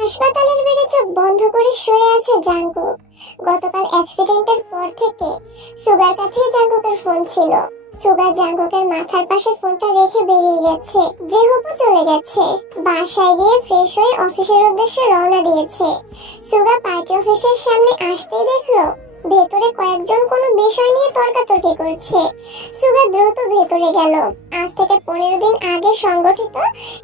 হাসপাতালের বেডে চোখ বন্ধ করে শুয়ে আছে জাঙ্কুক। গতকাল অ্যাক্সিডেন্টের পর থেকে সুগার কাছেই জাঙ্কুকের ফোন ছিল। সুগা জাঙ্কুকের মাথার পাশে ফোনটা রেখে বেরিয়ে গেছে। জেহুপও চলে গেছে। বাসায় গিয়ে ফ্রেশ হয়ে অফিসের উদ্দেশ্যে রওনা দিয়েছে। সুগা পার্টি অফিসের সামনে আসতেই দেখলো ভেতরে কয়েকজন কোনো বিষয় নিয়ে তর্কাতর্কি করছে। সুগা দ্রুত ভেতরে গেল। আজ থেকে 15 দিন আগে সংগঠিত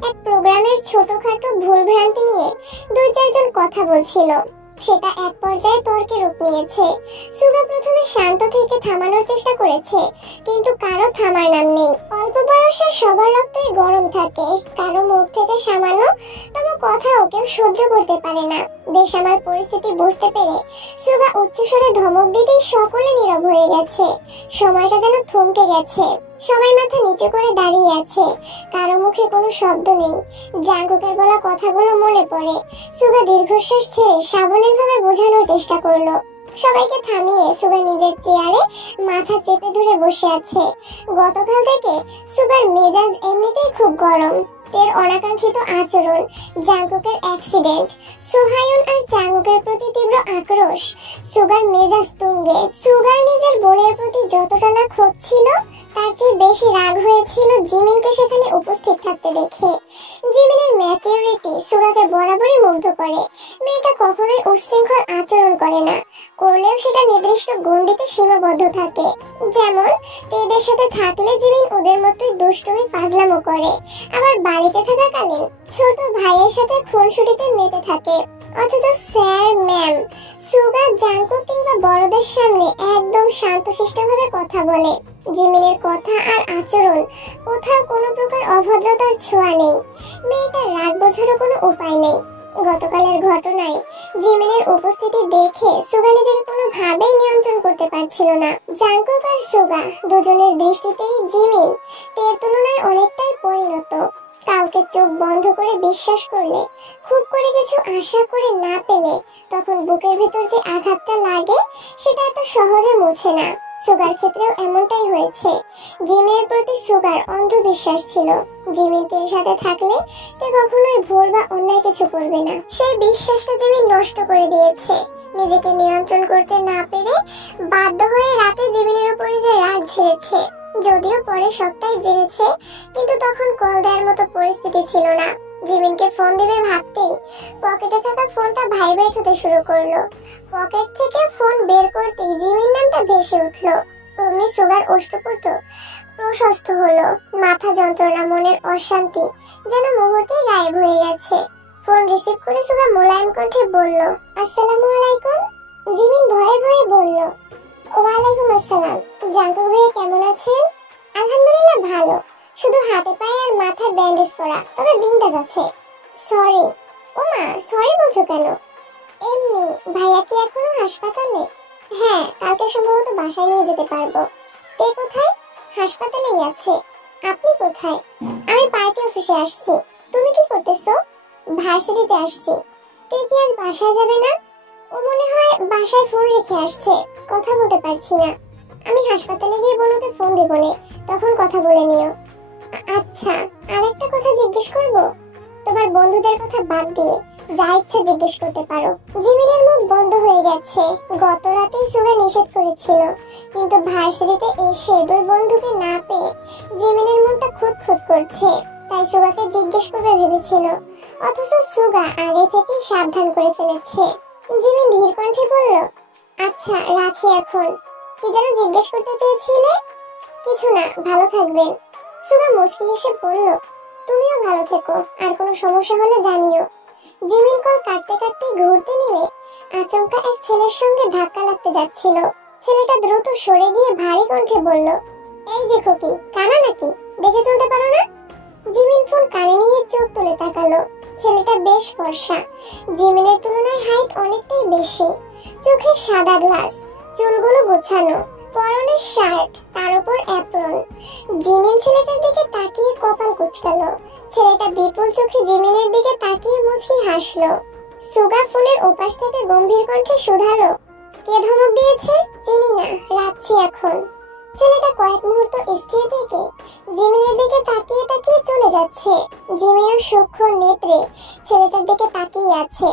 এক প্রোগ্রামের ছোটখাটো ভুলভ্রান্তি নিয়ে 2-4 জন কথা বলছিল। সেটা এক পর্যায়ে তর্কে রূপ নিয়েছে। সুগা প্রথমে শান্ত থেকে থামানোর চেষ্টা করেছে, কিন্তু কারো থামার নাম নেই। অল্প বয়সে সবার রক্তই গরম থাকে। কারো মুখ থেকে সামান্য তবু কথাও কেউ সহ্য করতে পারে না। বেসামাল পরিস্থিতি বুঝতে পেরে সুগা উচ্চস্বরে ধমক দিতেই সকলে নীরব হয়ে গেছে। সময়টা যেন থমকে গেছে। সবাই মাথা নিচু করে দাঁড়িয়ে আছে। কারো মুখে কোনো শব্দ নেই। জাঙ্কুকের বলা কথাগুলো মনে পড়ে। সুগা দীর্ঘশ্বাস ছেড়ে সাবলীলভাবে বোঝানোর চেষ্টা করলো। সবাইকে থামিয়ে সুগা নিজের চেয়ারে মাথা চেপে ধরে বসে আছে। গতকাল থেকে সুগার মেজাজ এমনিতেই খুব গরম। এর অনাকাঙ্ক্ষিত আচরণ, জাঙ্কুকের অ্যাক্সিডেন্ট, সোহায়ুন আর জাঙ্কুকের প্রতি তীব্র আক্রোশ, সুগার মেজাজ তুঙ্গে। সুগার নিজের বোনের প্রতি যতটা না ক্ষোভ ছিল, তার চেয়ে বেশি রাগ হয়েছিল জিমিনকে সেখানে উপস্থিত থাকতে দেখে। জিমিনের ম্যাচিউরিটি সুগাকে বরাবরই মুগ্ধ করে। মেয়েটা কখনোই উচ্ছৃঙ্খল আচরণ করে না, করলেও সেটা নির্দিষ্ট গণ্ডিতে সীমাবদ্ধ থাকে। যেমন তেদের সাথে থাকলে জিমিন ওদের মতোই দুষ্টুমি ফাজলামো করে, আবার বাড়িতে থাকাকালীন ছোট ভাইয়ের সাথে খুনসুটিতে মেতে থাকে। অথচ স্যার, ম্যাম, সুগা, জাঙ্কুক কিংবা বড়দের সামনে একদম শান্তশিষ্টভাবে কথা বলে। জিমিনের কথা আর আচরণ কোথাও কোনো প্রকার অভদ্রতার ছোঁয়া নেই। মেয়েটার রাগ বোঝারও কোনো উপায় নেই। গতকালের ঘটনায় জিমিনের উপস্থিতি দেখে সুগা নিজেকে কোনোভাবেই নিয়ন্ত্রণ করতে পারছিল না। জাঙ্কুক আর সুগা দুজনের দৃষ্টিতেই জিমিন তের তুলনায় অনেকটাই পরিণত। কাউকে চোখ বন্ধ করে বিশ্বাস করলে, খুব করে কিছু আশা করে না পেলে, তখন বুকের ভিতর যে আঘাতটা লাগে সেটা এত সহজে মুছে না। সুগার ক্ষেত্রেও এমনটাই হয়েছে। জিমিনের প্রতি সুগার অন্ধবিশ্বাস ছিল। জিমিন তের সাথে থাকলে তে কখনোই ভুল বা অন্যায় কিছু করবে না। সেই বিশ্বাসটা জিমিন নষ্ট করে দিয়েছে। নিজেকে নিয়ন্ত্রণ করতে না পেরে বাধ্য হয়ে রাতে জিমিনের উপরে যে রাগ ঝেড়েছে। যদিও পরে সবটাই জেনেছে, কিন্তু তখন কল দেওয়ার মতো পরিস্থিতি ছিল না। জিমিনকে ফোন দিবে ভাবতেই পকেটে থাকা ফোনটা ভাইব্রেট হতে শুরু করলো। পকেট থেকে ফোন বের করতেই জিমিন নামটা ভেসে উঠলো। অমনি সুগার অষ্টপুট প্রশস্ত হলো। মাথা যন্ত্রণা, মনের অশান্তি যেন মুহূর্তেই গায়েব হয়ে গেছে। ফোন রিসিভ করে সুগা মোলায়েম কণ্ঠে বলল, আসসালামু আলাইকুম। জিমিন ভয়ে ভয়ে বলল, ওয়ালাইকুম আসসালাম। জাঙ্কুক ভাইয়া কেমন আছেন? আলহামদুলিল্লাহ ভালো, শুধু হাতে পায়ে আর মাথায় ব্যান্ডেজ করা, তবে বিন্দাস আছে। সরি। ওমা, সরি বলছো কেন? এমনি। ভাইয়া কি এখনো হাসপাতালে? হ্যাঁ, কালকে সম্ভবত বাসায় নিয়ে যেতে পারবো। তে কোথায়? হাসপাতালেই আছে। আপনি কোথায়? আমি পার্টি অফিসে আসছি। তুমি কি করতেছো? ভার্সিটিতে আসছি। তে কি আজ বাসায় যাবে না? ও মনে হয় বাসায় ফোন রেখে আসছে, কথা বলতে পারছি না। আমি হাসপাতালে গিয়ে বোনকে ফোন দেব নে, তখন কথা বলে নিও। আচ্ছা, আরেকটা কথা জিজ্ঞেস করব? তোমার বন্ধুদের কথা বাদ দিয়ে যা ইচ্ছা জিজ্ঞেস করতে পারো। জিমিনের মুখ বন্ধ হয়ে গেছে। গত রাতেই সুগা নিষেধ করেছিল, কিন্তু ভার্সিটিতে এসে দুই বন্ধুকে না পেয়ে জিমিনের মনটা খুঁতখুত করছে। তাই সুগাকে জিজ্ঞেস করবে ভেবেছিল, অথচ সুগা আগে থেকেই সাবধান করে ফেলেছে। জিমিন ধীর কণ্ঠে বলল, আচ্ছা রাখি এখন। কি যেন জিজ্ঞেস করতে চেয়েছিলে? কিছু না, ভালো থাকবেন। সুগা মুচকি হেসে বলল, তুমিও ভালো থেকো, আর কোনো সমস্যা হলে জানিও। জিমিন কল কাটতে কাটতে ঘুরতে নিলে আচমকা এক ছেলের সঙ্গে ধাক্কা লাগতে যাচ্ছিল। ছেলেটা দ্রুত সরে গিয়ে ভারী কণ্ঠে বলল, এই যে খোকি, কানা নাকি? দেখে চলতে পারো না? জিমিন ফোন কানে নিয়ে চোখ তুলে তাকালো। ছেলেটা বেশ ফর্সা, জিমিনের তুলনায় হাইট অনেকটাই বেশি। চোখে সাদা গ্লাস, চুলগুলো গোছানো, পরনে শার্ট, তার উপর অ্যাপ্রন। জিমিন ছেলেটার দিকে তাকিয়ে কপাল কুঁচকালো। ছেলেটা বিপুল চোখে জিমিনের দিকে তাকিয়ে মুচকি হাসলো। সুগা ফোনের ওপাশ থেকে গম্ভীর কণ্ঠে শুধালো, কে ধমক দিয়েছে? চিনি না, রাখছি এখন। ছেলেটা কয়েক মুহূর্ত স্থির থেকে জিমিনের দিকে তাকিয়ে তাকিয়ে চলে যাচ্ছে। জিমিনও সূক্ষ্ম নেত্রে ছেলেটার দিকে তাকিয়ে আছে।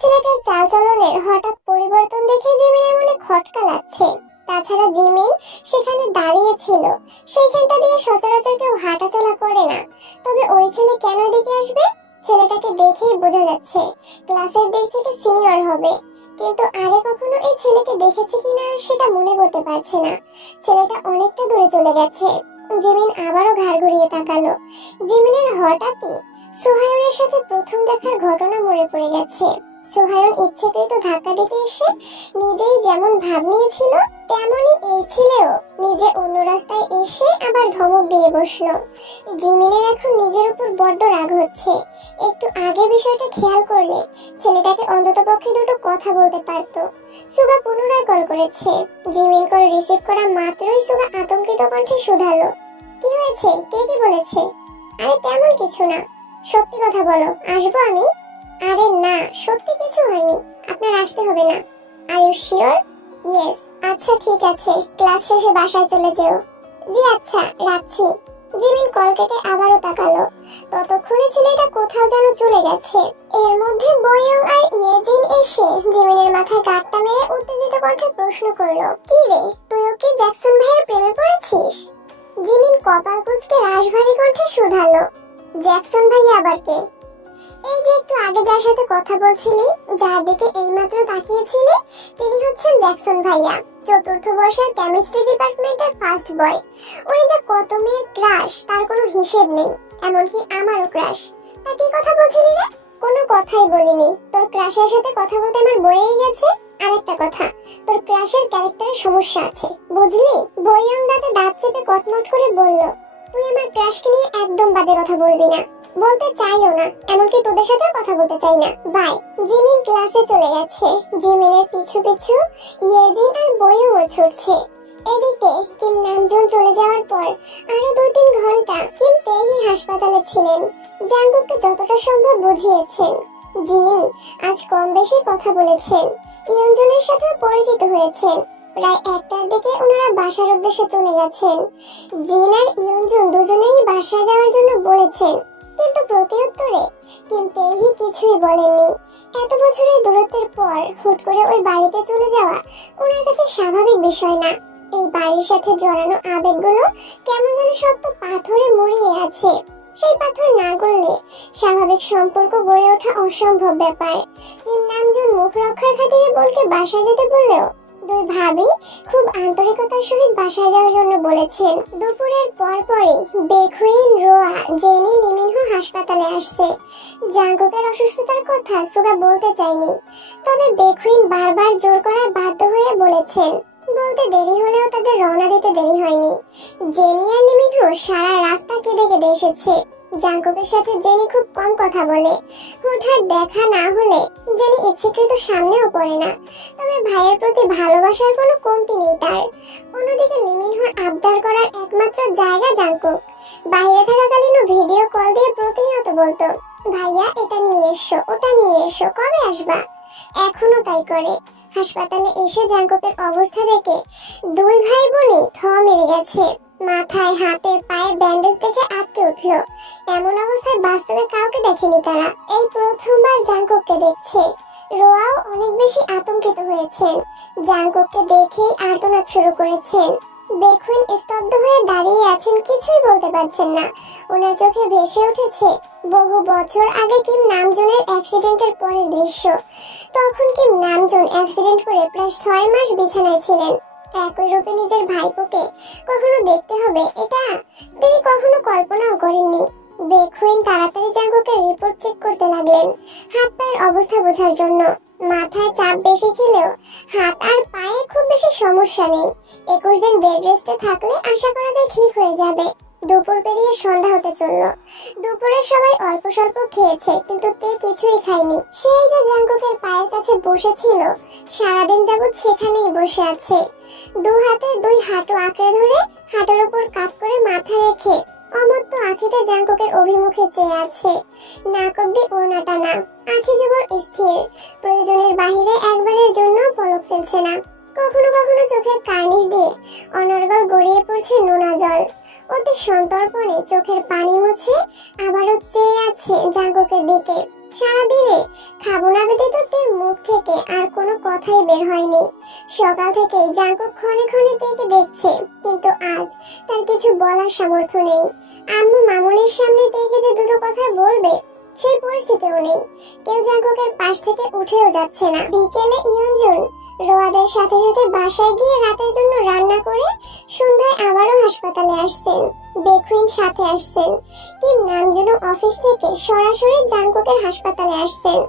ছেলেটার চালচলনের হঠাৎ পরিবর্তন দেখে জিমিনের মনে খটকা লাগছে। তাছাড়া জিমিন সেখানে দাঁড়িয়ে ছিল, সেইখানটা দিয়ে সচরাচর কেউ হাঁটাচলা করে না। তবে ওই ছেলে কেন এদিকে আসবে? ছেলেটাকে দেখেই বোঝা যাচ্ছে ক্লাসের দিক থেকে সিনিয়র হবে, কিন্তু আগে কখনো এই ছেলেকে দেখেছে কিনা সেটা মনে করতে পারছে না। ছেলেটা অনেকটা দূরে চলে গেছে। জিমিন আবারও ঘাড় ঘুরিয়ে তাকালো। জিমিনের হঠাৎই সুহায়নের সাথে প্রথম দেখার ঘটনা মনে পড়ে গেছে। সুহায়ন ইচ্ছাকৃত ধাক্কা দিতে এসে নিজেই যেমন ভাব নিয়েছিল, তেমনই এই ছেলেও নিজে অন্য রাস্তায় এসে আবার ধমক দিয়ে বসলো। জিমিনের এখন নিজের উপর বড্ড রাগ হচ্ছে। একটু আগে বিষয়টা খেয়াল করলে ছেলেটাকে অন্ততপক্ষে দুটো কথা বলতে পারতো। সুগা পুনরায় কল করেছে। জিমিন কল রিসিভ করা মাত্রই সুগা আতঙ্কিত কণ্ঠে শুধালো, কি হয়েছে? কে কি বলেছে? আরে তেমন কিছু না, সত্যি কথা বলো, আসবো আমি? আরে না, সত্যি কিছু হয়নি, আপনার আসতে হবে না। Are you sure? ইয়েস। আচ্ছা ঠিক আছে, ক্লাস শেষে বাসায় চলে যেও। জি আচ্ছা, রাখছি। জিমিন কল কেটে আবারও তাকালো। ততক্ষণে ছেলেটা কোথাও যেন চলে গেছে। এর মধ্যে বয়ং আর ইয়েজিন এসে জিমিনের মাথায় কাটটা মেরে উত্তেজিত কণ্ঠে প্রশ্ন করলো, কি রে, তুইও কি জ্যাকসন ভাইয়ের প্রেমে পড়েছিস? জিমিন কপাল কুঁচকে রাশভারী কণ্ঠে শুধালো, জ্যাকসন ভাই আবার কে? এই যে একটু আগে যার সাথে কথা বলছিলি, যার দিকে এইমাত্র তাকিয়েছিলি, তিনি হচ্ছেন জ্যাকসন ভাইয়া, চতুর্থ বর্ষের কেমিস্ট্রি ডিপার্টমেন্টের ফার্স্ট বয়। উনি যে কত মেয়ের ক্রাশ তার কোনো হিসেব নেই, এমনকি আমারও ক্রাশ। তা কি কথা বলছিলি রে? কোনো কথাই বলিনি, তোর ক্রাশের সাথে কথা বলতে আমার বয়েই গেছে। আরেকটা কথা, তোর ক্রাশের ক্যারেক্টারে সমস্যা আছে, বুঝলি? বইয়ং দাঁতে দাঁত চেপে কটমট করে বলল, তুই আমার ক্রাশকে নিয়ে একদম বাজে কথা বলবি না, বলতে চাইও না, এমনকি তোদের সাথে কথা বলতে চাই না, বাই। জিমিন ক্লাসে চলে গেছে। জিমিনের পিছু পিছু ইয়েজিন আর বইয়ংও ছুটছে। এদিকে কিম নামজুন চলে যাওয়ার পর আরো 2-3 ঘন্টা কিম তেহি হাসপাতালে ছিলেন। জাঙ্গুককে যতটা সম্ভব বুঝিয়েছেন। জিন আজ কম বেশি কথা বলেছেন, ইয়ঞ্জনের সাথে পরিচিত হয়েছেন। প্রায় 1টার দিকে ওনারা বাসার উদ্দেশ্যে চলে গেছেন। জিন আর ইয়ঞ্জন দুজনেই বাসায় যাওয়ার জন্য বলেছেন, কিন্তু প্রত্যুত্তরে কিম তেহি কিছুই বলেননি। এত বছরের দূরত্বের পর হুট করে ওই বাড়িতে চলে যাওয়া ওনার কাছে স্বাভাবিক বিষয় না। এই বাড়ির সাথে জড়ানো আবেগগুলো কেমন যেন শক্ত পাথরে মুড়িয়ে আছে। সেই পাথর না গললে স্বাভাবিক সম্পর্ক গড়ে ওঠা অসম্ভব ব্যাপার। কিম নামজুন মুখ রক্ষার খাতিরে বোনকে বাসায় যেতে বললেও দুই ভাবি খুব আন্তরিকতার সহিত বাসায় যাওয়ার জন্য বলেছেন। দুপুরের পরপরই বেখুইন, রোয়া, জেনি, লিমিনহো হাসপাতালে আসছে। জাঙ্গুকের অসুস্থতার কথা সুগা বলতে চায়নি, তবে বেখুইন বারবার জোর করায় বাধ্য হয়ে বলেছেন। বলতে দেরি হলেও তাদের রওনা দিতে দেরি হয়নি। জেনি আর লিমিনহো সারা রাস্তা কেঁদে কেঁদে এসেছে। জাঙ্কুকের সাথে জেনি খুব কম কথা বলে, হুটহাট দেখা না হলে জেনি ইচ্ছাকৃত সামনেও পড়ে না, তবে ভাইয়ের প্রতি ভালোবাসার কোনো কমতি নেই তার। অন্যদিকে লিমিনহোর আবদার করার একমাত্র জায়গা জাঙ্কুক। বাইরে থাকাকালীনও ভিডিও কল দিয়ে প্রতিনিয়ত বলতো, ভাইয়া এটা নিয়ে এসো, ওটা নিয়ে এসো, কবে আসবা? এখনো তাই করে। হাসপাতালে এসে জাঙ্কুকের অবস্থা দেখে দুই ভাই বোনই থ মেরে গেছে। মাথায়, হাতে, পায়ে ব্যান্ডেজ দেখে আটকে উঠলো। এমন অবস্থায় বাস্তবে কাউকে দেখেনি তারা, এই প্রথমবার জাঙ্কুককে দেখছে। রোয়াও অনেক বেশি আতঙ্কিত হয়েছেন। জাঙ্কুককে দেখেই আর্তনাদ শুরু করেছেন। বেখুইন স্তব্ধ হয়ে দাঁড়িয়ে আছেন, কিছুই বলতে পারছেন না। ওনার চোখে ভেসে উঠেছে বহু বছর আগে কিম নামজুনের অ্যাক্সিডেন্টের পরের দৃশ্য। তখন কিম নামজুন অ্যাক্সিডেন্ট করে প্রায় 6 মাস বিছানায় ছিলেন। একই রূপে নিজের ভাইপোকে কখনো দেখতে হবে, এটা তিনি কখনো কল্পনাও করেননি। বেখুইন তাড়াতাড়ি জাঙ্গুকের রিপোর্ট চেক করতে লাগলেন, হাত পায়ের অবস্থা বোঝার জন্য। মাথায় চাপ বেশি খেলেও হাত আর পায়ে খুব বেশি সমস্যা নেই। 21 দিন বেড রেস্টে থাকলে আশা করা যায় ঠিক হয়ে যাবে। দুপুর পেরিয়ে সন্ধ্যা হতে চলল। দুপুরে সবাই অল্প স্বল্প খেয়েছে, কিন্তু তে কিছুই খায়নি। সেই যে জাঙ্কুকের পায়ের কাছে বসেছিল, সারাদিন যাবৎ সেখানেই বসে আছে। দু হাতে দুই হাঁটু আঁকড়ে ধরে হাঁটুর উপর কাত করে মাথা রেখে অমত্ত আঁখিতে জাঙ্কুকের অভিমুখে চেয়ে আছে। নাক অব্দি ওড়না টানা, আঁখি যুগল স্থির, প্রয়োজনের বাহিরে একবারের জন্য পলক ফেলছে না। কখনো কখনো চোখের কার্নিশ দিয়ে অনর্গল গড়িয়ে পড়ছে নোনা জল। অতি সন্তর্পণে চোখের পানি মুছে আবারও চেয়ে আছে জাঙ্কুকের দিকে। সারাদিনে খাবো না ব্যতীত তার মুখ থেকে আর কোনো কথাই বের হয়নি। সকাল থেকে জাঙ্কুক ক্ষণে ক্ষণে তাকে দেখছে, কিন্তু আজ তার কিছু বলার সামর্থ্য নেই। আম্মু মামুনির সামনে তাকে যে দুটো কথা বলবে সেই পরিস্থিতিও নেই। কেউ জাঙ্কুকের পাশ থেকে উঠেও যাচ্ছে না। বিকেলে ইয়ঞ্জন রোয়াদের সাথে সাথে বাসায় গিয়ে রাতের জন্য রান্না করে সন্ধ্যায় আবারও হাসপাতালে আসছেন। বেকুইন সাথে আসছেন। কিম নামজনু অফিস থেকে সরাসরি জাঙ্কুকের হাসপাতালে আসছেন।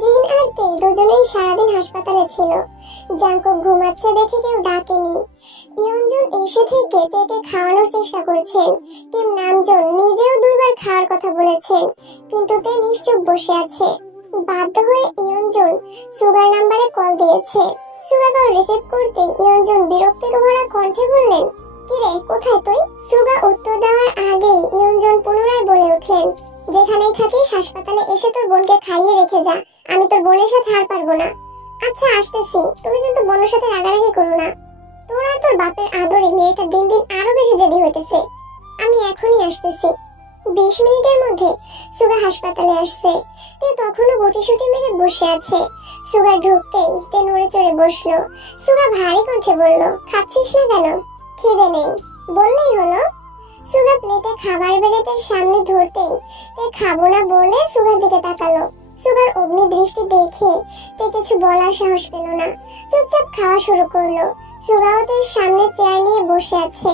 জিন আর তে দুজনেই সারাদিন হাসপাতালে ছিল। জাঙ্কুক ঘুমাচ্ছে দেখে কেউ ডাকেনি। ইয়ঞ্জন এসে থেকে তেকে খাওয়ানোর চেষ্টা করছেন। কিম নামজন নিজেও 2বার খাওয়ার কথা বলেছেন, কিন্তু তে নিশ্চুপ বসে আছে। বাধ্য হয়ে ইয়ঞ্জন সুগার নাম্বারে কল দিয়েছে। সুগা কল রিসিভ করতে ইয়ঞ্জন বিরক্তির ভরা কণ্ঠে বললেন, কিরে কোথায় তুই? সুগা উত্তর দেওয়ার আগেই ইয়ঞ্জন পুনরায় বলে উঠলেন, যেখানেই থাকিস হাসপাতালে এসে তোর বোনকে খাইয়ে রেখে যা। আমি তোর বোনের সাথে আর পারবো না। আচ্ছা আসতেছি, তুমি কিন্তু বোনের সাথে রাগারাগি করো না। তোর আর তোর বাপের আদরে মেয়েটা দিন দিন আরো বেশি জেদি হইতেছে। আমি এখনই আসতেছি। 20 মিনিটের মধ্যে সুগা হাসপাতালে আসছে। তে তখনও গুটিসুটি মেরে বসে আছে। সুগা ঢুকতেই তে নড়ে চড়ে বসলো। সুগা ভারী কণ্ঠে বলল, খাচ্ছিস না কেন? খিদে নেই বললেই হলো। সুগা প্লেটে খাবার বেড়ে তার সামনে ধরতেই তে খাবো না বলে সুগার দিকে তাকালো। সুগার অগ্নি দৃষ্টি দেখে তে কিছু বলার সাহস পেল না, চুপচাপ খাওয়া শুরু করলো। সুগাও তার সামনে চেয়ার নিয়ে বসে আছে।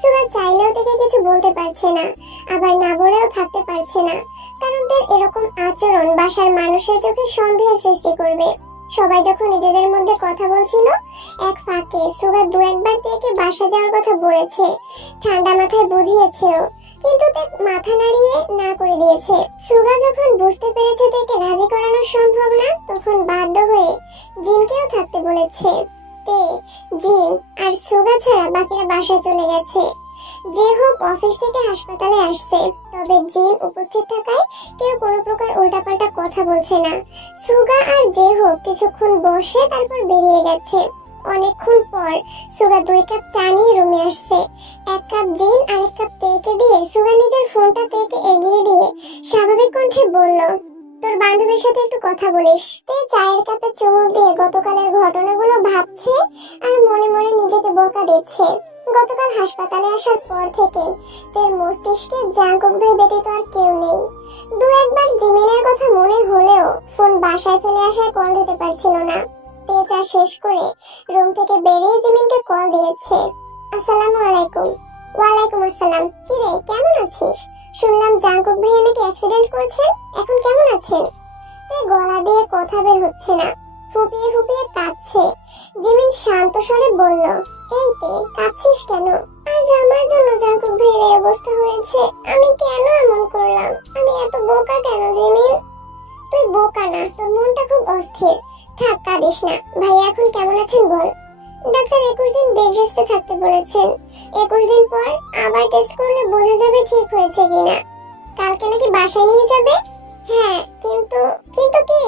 সুগা চাইলেও থেকে কিছু বলতে পারছে না, আবার না বলেও থাকতে পারছে না, কারণ তার এরকম আচরণ বাসার মানুষের চোখে সন্দেহের সৃষ্টি করবে। সবাই যখন নিজেদের মধ্যে কথা বলছিল, এক ফাঁকে সুগা 2-1বার থেকে বাসা যাওয়ার কথা বলেছে। ঠান্ডা মাথায় বুঝিয়েছেও, কিন্তু তে মাথা নাড়িয়ে না করে দিয়েছে। সুগা যখন বুঝতে পেরেছে তাকে রাজি করানো সম্ভব না, তখন বাধ্য হয়ে জিনকেও থাকতে বলেছে। তে, জিন আর সুগা ছাড়া বাকিরা বাসায় চলে গেছে। যে হোক অফিস থেকে হাসপাতালে আসছে, তবে জিন উপস্থিত থাকায় কেউ কোনো প্রকার উল্টাপাল্টা কথা বলছে না। সুগা আর যে হোক কিছুক্ষণ বসে তারপর বেরিয়ে গেছে। অনেকক্ষণ পর সুগা 2 কাপ চা নিয়ে রুমে আসছে। 1 কাপ জিন আর 1 কাপ তেকে দিয়ে সুগা নিজের ফোনটা তেকে এগিয়ে দিয়ে স্বাভাবিক কণ্ঠে বলল, তোর বান্ধবীর সাথে একটু কথা বলিস। তে চায়ের কাপে চুমুক দিয়ে গতকালের ঘটনাগুলো ভাবছে আর মনে মনে নিজেকে বকা দিচ্ছে। গতকাল হাসপাতালে আসার পর থেকে তার মস্তিষ্কে জাঙ্কুক ভাই ব্যতীত আর কেউ নেই। 2-1বার জিমিনের কথা মনে হলেও ফোন বাসায় ফেলে আসায় কল দিতে পারছিল না। তে চা শেষ করে রুম থেকে বেরিয়ে জিমিনকে কল দিয়েছে। আসসালামু আলাইকুম। ওয়ালাইকুম আসসালাম। কি রে, কেমন আছিস? শুনলাম জাঙ্কুক ভাই নাকি অ্যাক্সিডেন্ট করেছেন, এখন কেমন আছেন? তে গলা দিয়ে কথা বের হচ্ছে না, ফুপিয়ে ফুপিয়ে কাঁদছে। জিমিন শান্ত স্বরে বলল, এই তে কাঁদছিস কেন? আজ আমার জন্য জাঙ্কুক ভাইয়ের এই অবস্থা হয়েছে। আমি কেন এমন করলাম? আমি এত বোকা কেন জিমিন? তুই বোকা না, তোর মনটা খুব অস্থির। থাক কাঁদিস না। ভাই এখন কেমন আছেন বল? ডাক্তার 21 দিন বেড রেস্টে থাকতে বলেছেন। 21 দিন পর আবার টেস্ট করলে বোঝা যাবে ঠিক হয়েছে কিনা। কালকে নাকি বাসায় নিয়ে যাবে। হ্যাঁ, কিন্তু কিন্তু কি?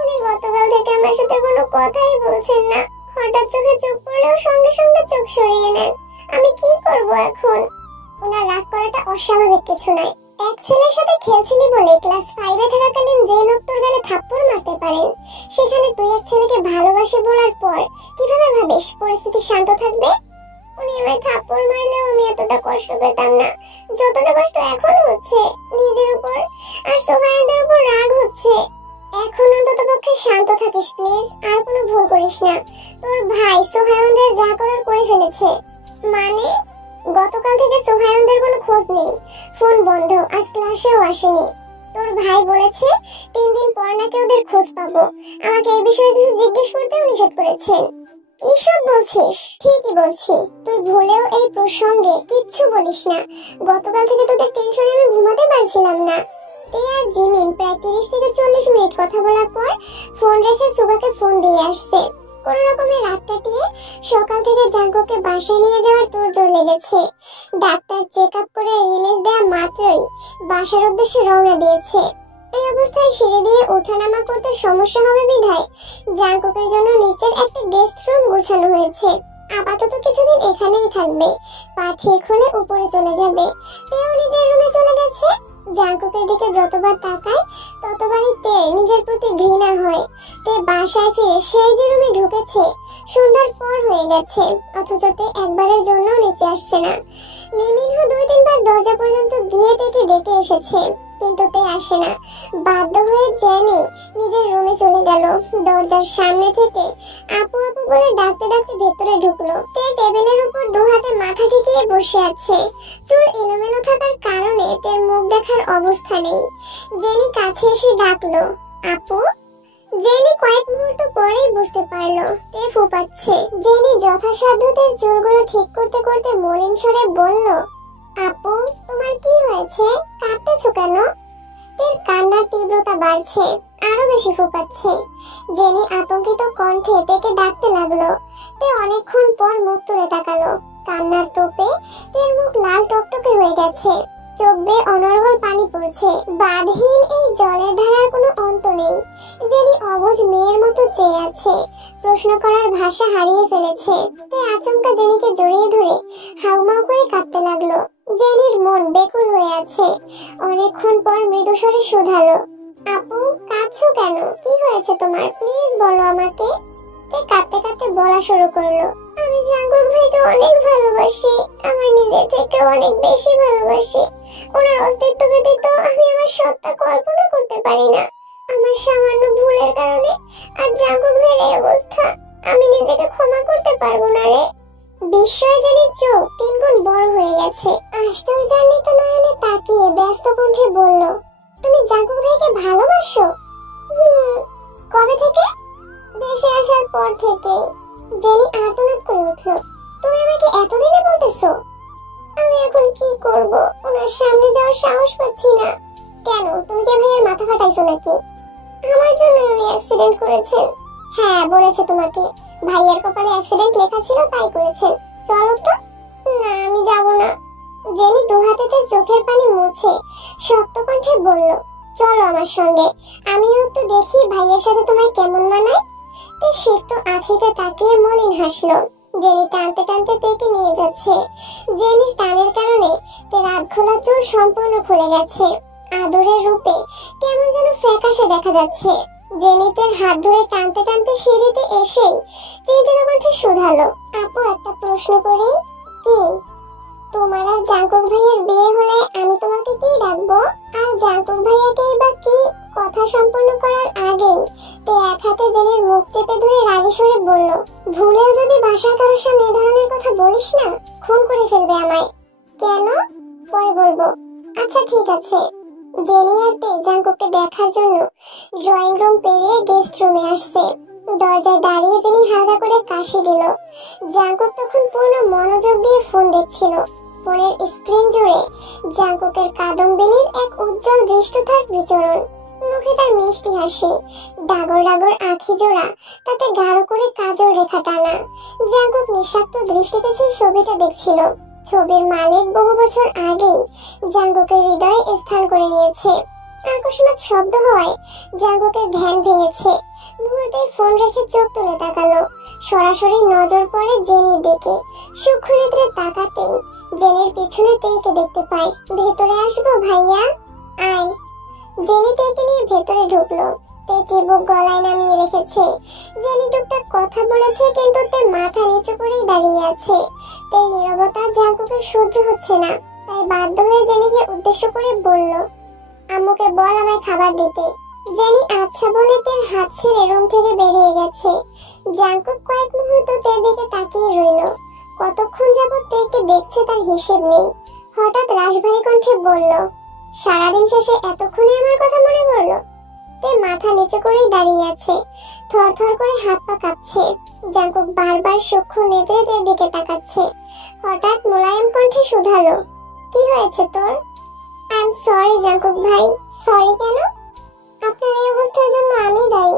উনি গতকাল থেকে আমার সাথে কোনো কথাই বলছেন না। হঠাৎ চোখে চোখ পড়লেও সঙ্গে সঙ্গে চোখ সরিয়ে নেন। আমি কি করব এখন? ওনার রাগ করাটা অস্বাভাবিক কিছু নয়। এক ছেলের সাথে খেলছিলি বলে ক্লাস 5-এ থাকাকালীন যে লোক তোর গালে থাপ্পড় মারতে পারেন, সেখানে তুই এক ছেলেকে ভালোবাসে বলার পর কিভাবে ভাবিস পরিস্থিতি শান্ত থাকবে? উনি আমায় থাপ্পড় মারলেও আমি এতটা কষ্ট পেতাম না যতটা কষ্ট এখন হচ্ছে নিজের উপর আর সোহায়নদের উপর রাগ হচ্ছে। এখন অন্তত পক্ষে শান্ত থাকিস প্লিজ, আর কোনো ভুল করিস না। তোর ভাই সোহায়নদের যা করার করে ফেলেছে। মানে গতকাল থেকে সোহায়নদের কোনো খোঁজ নেই, ফোন বন্ধ, আজ ক্লাসেও আসেনি। তোর ভাই বলেছে 3 দিন পর নাকি ওদের খোঁজ পাবো। আমাকে এই বিষয়ে কিছু জিজ্ঞেস করতেও নিষেধ করেছেন। কি সব বলছিস? ঠিকই বলছি, তুই ভুলেও এই প্রসঙ্গে কিচ্ছু বলিস না। গতকাল থেকে তোদের টেনশনে আমি ঘুমাতে পারছিলাম না। তে আর জিমিন প্রায় 30 থেকে 40 মিনিট কথা বলার পর ফোন রেখে সুগাকে ফোন দিয়ে আসছে। কোন রকমের রাত কাটিয়ে সকাল থেকে জাঙ্কুকে বাসায় নিয়ে যাওয়ার তোড়জোড় লেগেছে। ডাক্তার চেক আপ করে রিলিজ দেওয়া মাত্রই বাসার উদ্দেশ্যে রওনা দিয়েছে। এই অবস্থায় সিঁড়ি দিয়ে ওঠানামা করতে সমস্যা হবে বিধায় জাঙ্কুকের জন্য নিচের একটা গেস্ট রুম গোছানো হয়েছে। আপাতত কিছুদিন এখানেই থাকবে, পা ঠিক হলে উপরে চলে যাবে। তেও নিজের রুমে চলে গেছে। জাঙ্কুকের দিকে যতবার তাকায় ততবারই তে নিজের প্রতি ঘৃণা হয়। তে বাসায় ফিরে সেই যে রুমে ঢুকেছে সন্ধ্যার পর হয়ে গেছে, অথচ তে একবারের জন্য নিচে আসছে না। লিমিনহো 2-3 বার দরজা পর্যন্ত গিয়ে তেকে ডেকে এসেছে, কিন্তু তে আসে না। বাধ্য হয়ে জেনি নিজের রুমে চলে গেল। দরজার সামনে থেকে আপু আপু বলে ডাকতে ডাকতে ভেতরে ঢুকলো। তে টেবিলের উপর দু হাতে মাথা ঠেকিয়ে বসে আছে। চুল এলোমেলো থাকার কারণে তের মুখ দেখার অবস্থা নেই। জেনি কাছে এসে ডাকলো, আপু। জেনি কয়েক মুহূর্ত পরেই বুঝতে পারলো তে ফুপাচ্ছে। জেনি যথাসাধ্য তের চুলগুলো ঠিক করতে করতে মলিন স্বরে বলল, আপু তোমার কি হয়েছে, কাঁদতেছো কেন? তের কান্নার তীব্রতা বাড়ছে, আরো বেশি ফুপাচ্ছে। জেনি আতঙ্কিত কণ্ঠে তেকে ডাকতে লাগলো। তে অনেকক্ষণ পর মুখ তুলে তাকালো। কান্নার তোপে তের মুখ লাল টকটকে হয়ে গেছে, চোখ বেয়ে অনর্গল পানি পড়ছে। বাঁধহীন এই জলের ধারার কোনো অন্ত নেই। জেনি অবুঝ মেয়ের মতো চেয়ে আছে, প্রশ্ন করার ভাষা হারিয়ে ফেলেছে। তে আচমকা জেনিকে জড়িয়ে ধরে হাউমাউ করে কাঁদতে লাগলো। জেনির মন বেকুল হয়ে আছে। অনেকক্ষণ পর মৃদুস্বরে শুধালো, আপু কাঁদছো কেন, কি হয়েছে তোমার, প্লিজ বলো আমাকে। তে কাঁদতে কাঁদতে বলা শুরু করলো, আমি জাঙ্কুক ভাইকে অনেক ভালোবাসি, আমার নিজের থেকে অনেক বেশি ভালোবাসি। ওনার অস্তিত্ব ব্যতীত আমি আমার সত্তা কল্পনা করতে পারি না। আমার সামান্য ভুলের কারণে আজ জাঙ্কুক ভাইয়ের এই অবস্থা, আমি নিজেকে ক্ষমা করতে পারবো না রে। বিস্ময়ে জেনির চোখ 3 গুণ বড় হয়ে গেছে। আশ্চর্যান্বিত নয়নে তাকিয়ে ব্যস্ত কণ্ঠে বলল, তুমি জাঙ্কুক ভাইকে ভালোবাসো? কবে থেকে? দেশে আসার পর থেকে। জেনি আর্তনাদ করে উঠল, তুমি আমাকে এতদিনে বলতেছো? আমি এখন কি করব, ওনার সামনে যাওয়ার সাহস পাচ্ছি না। কেন, তুমি কি ভাইয়ের মাথা ফাটাইছো নাকি? আমার জন্য উনি অ্যাক্সিডেন্ট করেছেন। হ্যাঁ বলেছে তোমাকে, ভাইয়ের কপালে অ্যাক্সিডেন্ট লেখা ছিল তাই করেছেন। চলো তো। না আমি যাব না। জেনি দু হাতেতে চোখের পানি মুছে শক্ত কণ্ঠে বলল, চলো আমার সঙ্গে, আমিও একটু দেখি ভাইয়ের সাথে তোমার কেমন মানায়। তে সিক্ত আঁখিতে তাকিয়ে মলিন হাসলো। জেনি টানতে টানতে তেকে নিয়ে যাচ্ছে। জেনির টানের কারণে তে রাত খোলা চুল সম্পূর্ণ খুলে গেছে। আদরের রূপে কেমন যেন ফ্যাকাশে দেখা যাচ্ছে। জেনিতের হাত ধরে টানতে টানতে সিঁড়িতে এসেই চিন্তিত কণ্ঠে শুধালো, আপু একটা প্রশ্ন করি। কি? তোমার আর জাঙ্কুক ভাইয়ের বিয়ে হলে আমি তোমাকে কি ডাকবো? আর জাঙ্কুক ভাইয়াকে বা কি? কথা সম্পূর্ণ করার আগেই তে এক হাতে জেনির মুখ চেপে ধরে রাগী স্বরে বলল, ভুলেও যদি বাসার কারোর সামনে এ ধরনের কথা বলিস না, খুন করে ফেলবে আমায়। কেন? পরে বলবো। আচ্ছা ঠিক আছে। জেনি আর তে জাঙ্কুককে দেখার জন্য ড্রয়িং রুম পেরিয়ে গেস্ট রুমে আসছে। দরজায় দাঁড়িয়ে জেনি হালকা করে কাশি দিল। জাঙ্কুক তখন পূর্ণ মনোযোগ দিয়ে ফোন দেখছিল। ফোনের স্ক্রিন জুড়ে জাঙ্কুকের কাদম্বিনীর এক উজ্জ্বল দৃষ্টতার বিচরণ। মুখে তার মিষ্টি হাসি, ডাগর ডাগর আঁখি জোড়া, তাতে গাঢ় করে কাজল রেখা টানা। জাঙ্কুক নিঃস্বার্থ দৃষ্টিতে সেই ছবিটা দেখছিল। ছবির মালিক বহু বছর আগেই জাঙ্কুকের হৃদয়ে স্থান করে নিয়েছে। আকস্মাৎ শব্দ হওয়ায় জাঙ্কুকের ধ্যান ভেঙেছে। মুহূর্তে ফোন রেখে চোখ তুলে তাকালো। সরাসরি নজর পড়ে জেনির দিকে। সূক্ষ্ম নেত্রে তাকাতেই জেনির পিছনে তেইকে দেখতে পায়। ভেতরে আসবো ভাইয়া? আয়। জেনি তেইকে নিয়ে ভেতরে ঢুকলো। তে চিবুক গলায় নামিয়ে রেখেছে। জেনি টুকটাক কথা বলেছে, কিন্তু তে মাথা নিচু করেই দাঁড়িয়ে আছে। তে নীরবতা জাঙ্কুকের সহ্য হচ্ছে না, তাই বাধ্য হয়ে জেনিকে উদ্দেশ্য করে বলল, আম্মুকে বল আমায় খাবার দিতে। জেনি আচ্ছা বলে তের হাত ছেড়ে রুম থেকে বেরিয়ে গেছে। জাঙ্কুক কয়েক মুহূর্ত তের দিকে তাকিয়ে রইল। কতক্ষণ যাবত তেকে দেখছে তার হিসেব নেই। হঠাৎ রাশভারী কণ্ঠে বলল, সারাদিন শেষে এতক্ষণে আমার কথা মনে পড়লো? তে মাথা নিচু করেই দাঁড়িয়ে আছে, থরথর করে হাত পা কাঁপছে। জাঙ্কুক বারবার সূক্ষ্ম নেত্রে তের দিকে তাকাচ্ছে। হঠাৎ মোলায়েম কণ্ঠে শুধালো, কি হয়েছে তোর? আই এম সরি জাঙ্কুক ভাই। সরি কেন? আপনার এই অবস্থার জন্য আমি দায়ী।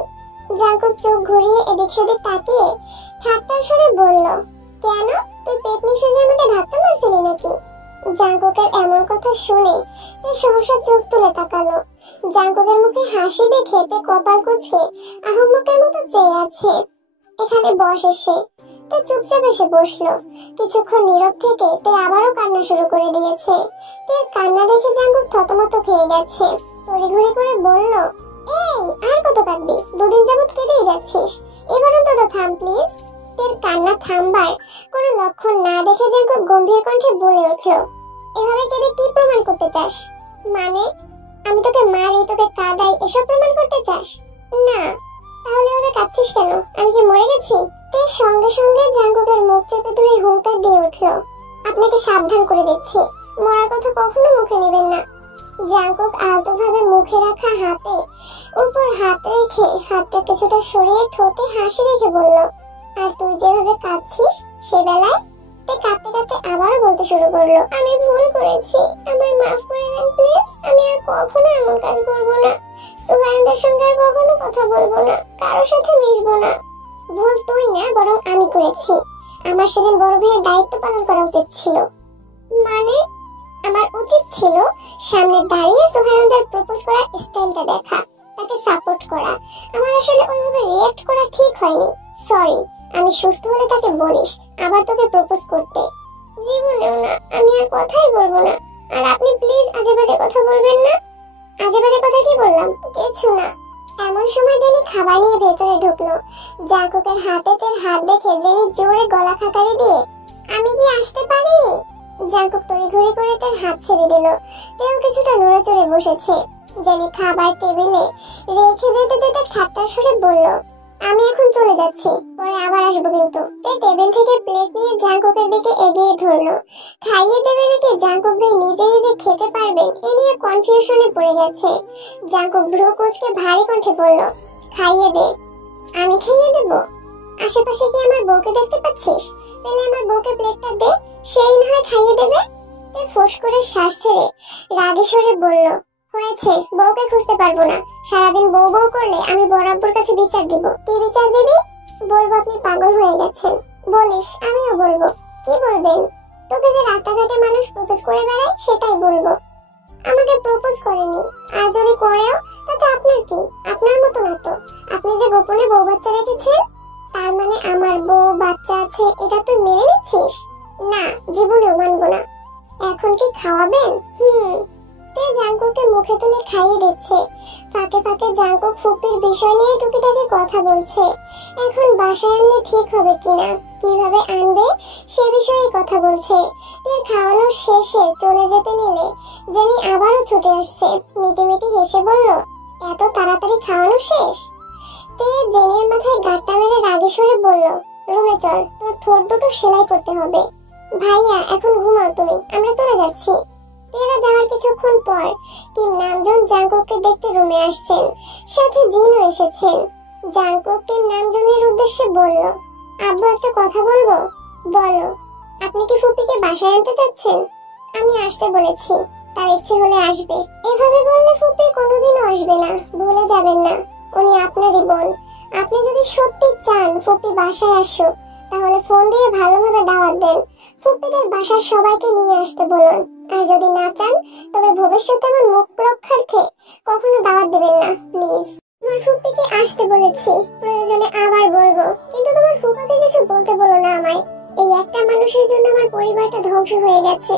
জাঙ্কুক চোখ ঘুরিয়ে এদিক সেদিক তাকিয়ে ঠাট্টার স্বরে বলল, কেন? তুই পেটনি সেজে আমাকে ধাক্কা মারছিলি নাকি? জাঙ্কুকের এমন কথা শুনে তে সহসা চোখ তুলে তাকালো। জাঙ্কুকের মুখে হাসি দেখে তে কপাল কুঁচকে আহম্মকের মতো চেয়ে আছে। এখানে বস এসে তে চুপচাপ এসে বসলো। কিছুক্ষণ নীরব থেকে তে আবারও কান্না শুরু করে দিয়েছে। তে কান্না দেখে জাঙ্কুক থতমত খেয়ে গেছে। তড়িঘড়ি করে বলল, এই আর কত কাঁদবি? দুদিন যাবত কেঁদেই যাচ্ছিস, এবার অন্তত থাম প্লিজ। তের কান্না থামবার কোনো লক্ষণ না দেখে জাঙ্কুক গম্ভীর কণ্ঠে বলে উঠল, এভাবে কেঁদে কি প্রমাণ করতে চাস? মানে আমি তোকে মারি, তোকে কাঁদাই, এসব প্রমাণ করতে চাস? না, তাহলে এভাবে কাঁদছিস কেন? আমি কি মরে গেছি? তে সঙ্গে সঙ্গে জাঙ্কুকের মুখ চেপে ধরে হুঙ্কার দিয়ে উঠল, আপনাকে সাবধান করে দিচ্ছি, মরার কথা কখনো মুখে নেবেন না। জাঙ্কুক আলতোভাবে মুখে রাখা হাতে উপর হাত রেখে হাতটা কিছুটা সরিয়ে ঠোঁটে হাসি রেখে বলল, আর তুই যেভাবে কাঁদছিস সে বেলায়? তে কাঁদতে কাঁদতে আবারও বলতে শুরু করলো, আমি ভুল করেছি, আমায় মাফ করে দেন প্লিজ। আমি আর কখনো এমন কাজ করবো না। সুহায়নদের সঙ্গে আর কখনো কথা বলবো না, কারোর সাথে মিশবো না। ভুল তুই না, বরং আমি করেছি। আমার সেদিন বড় ভাইয়ের দায়িত্ব পালন করা উচিত ছিল। মানে আমার উচিত ছিল সামনে দাঁড়িয়ে সুহায়নদের প্রপোজ করার স্টাইলটা দেখা, তাকে সাপোর্ট করা। আমার আসলে ওইভাবে রিঅ্যাক্ট করা ঠিক হয়নি। সরি, আমি সুস্থ হলে তাকে বলিস আবার তোকে প্রপোজ করতে। জীবনেও না, আমি আর কথাই বলবো না। আর আপনি প্লিজ আজে বাজে কথা বলবেন না। আজে বাজে কথা কি বললাম? কিছু না। এমন সময় জেনি খাবার নিয়ে ভেতরে ঢুকলো। জাঙ্কুকের হাতে তের হাত দেখে জেনি জোরে গলা খাকারি দিয়ে, আমি কি আসতে পারি? জাঙ্কুক তড়িঘড়ি করে তার হাত ছেড়ে দিল। তেও কিছুটা নড়েচড়ে বসেছে। জেনি খাবার টেবিলে রেখে যেতে যেতে ঠাট্টার সুরে বলল, আমি এখন চলে যাচ্ছি, পরে আবার আসবো কিন্তু। তে টেবিল থেকে প্লেট নিয়ে জাঙ্কুকের দিকে এগিয়ে ধরলো। খাইয়ে দেবে নাকি জাঙ্কুক ভাই নিজে নিজে খেতে পারবেন এ নিয়ে কনফিউশনে পড়ে গেছে। জাঙ্কুক ভ্রু কুঁচকে ভারী কণ্ঠে বলল, খাইয়ে দে। আমি খাইয়ে দেব? আশেপাশে কি আমার বউকে দেখতে পাচ্ছিস? পেলে আমার বউকে প্লেটটা দে, সেই না হয় খাইয়ে দেবে। তে ফোঁস করে শ্বাস ছেড়ে রাগে স্বরে বলল, হয়েছে, বউকে খুঁজতে পারবো না। সারাদিন বউ বউ করলে আমি বরাবর কাছে বিচার দিব। কি বিচার দিবি? বলবো আপনি পাগল হয়ে গেছেন। বলিস, আমিও বলবো। কি বলবেন? তোকে যে রাস্তাঘাটে মানুষ প্রপোজ করে বেড়ায় সেটাই বলবো। আমাকে প্রপোজ করেনি, আর যদি করেও তাতে আপনার কি? আপনার মতো না তো। আপনি যে গোপনে বউ বাচ্চা রেখেছেন, তার মানে আমার বউ বাচ্চা আছে এটা তুই মেনে নিচ্ছিস? না, জীবনেও মানবো না। এখন কি খাওয়াবেন? তে জাঙ্কুককে মুখে তুলে খাইয়ে দিচ্ছে। ফাঁকে ফাঁকে জাঙ্কুক ফুপির বিষয় নিয়ে টুকিটাকি কথা বলছে। এখন বাসায় আনলে ঠিক হবে কিনা, কিভাবে আনবে সে বিষয়ে কথা বলছে। এর খাওয়ানোর শেষে চলে যেতে নিলে জেনি আবারও ছুটে আসছে। মিটিমিটি হেসে বলল, এত তাড়াতাড়ি খাওয়ানো শেষ? তে জেনির মাথায় গাঁটটা মেরে রাগে সরে বলল, রুমে চল, তোর ঠোঁট দুটো সেলাই করতে হবে। ভাইয়া এখন ঘুমাও তুমি, আমরা চলে যাচ্ছি। এরা যাওয়ার কিছুক্ষণ পর কিম নামজুন জাঙ্কুককে দেখতে রুমে আসছেন। সাথে জিনও এসেছেন। জাঙ্কুক কিম নামজুনের উদ্দেশ্যে বলল, আব্বু একটা কথা বলবো। বলো। আপনি কি ফুপিকে বাসায় আনতে চাচ্ছেন? আমি আসতে বলেছি, তার ইচ্ছে হলে আসবে। এভাবে বললে ফুপি কোনোদিনও আসবে না, ভুলে যাবেন না উনি আপনারই বোন। আপনি যদি সত্যি চান ফুপি বাসায় আসুক, তাহলে ফোন দিয়ে ভালোভাবে দাওয়াত দেন। ফুপিদের বাসার সবাইকে নিয়ে আসতে বলুন। আর যদি না চান তবে ভবিষ্যতে আমার মুখ রক্ষার্থে কখনো দাওয়াত দেবেন না প্লিজ। তোমার ফুপিকে আসতে বলেছি, প্রয়োজনে আবার বলবো, কিন্তু তোমার ফুপাকে কিছু বলতে বলো না আমায়। এই একটা মানুষের জন্য আমার পরিবারটা ধ্বংস হয়ে গেছে,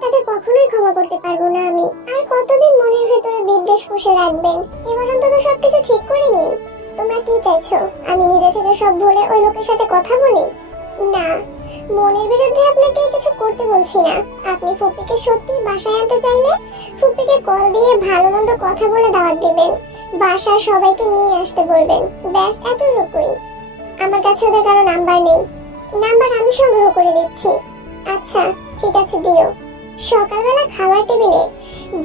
তাকে কখনোই ক্ষমা করতে পারবো না আমি। আর কতদিন মনের ভেতরে বিদ্বেষ পুষে রাখবেন? এবার অন্তত সবকিছু ঠিক করে নিন। তোমরা কি চাইছো, আমি নিজে থেকে সব ভুলে ওই লোকের সাথে কথা বলি? না, মনের বিরুদ্ধে আপনাকে কিছু করতে বলছি না। আপনি ফুপিকে সত্যি বাসায় আনতে চাইলে ফুপিকে কল দিয়ে ভালো মন্দ কথা বলে দাওয়াত দিবেন। বাসার সবাইকে নিয়ে আসতে বলবেন, ব্যাস এতটুকুই। আমার কাছে ওদের কারো নাম্বার নেই, নাম্বার আমি সংগ্রহ করে দিচ্ছি। আচ্ছা ঠিক আছে, দিও। সকালবেলা খাবার টেবিলে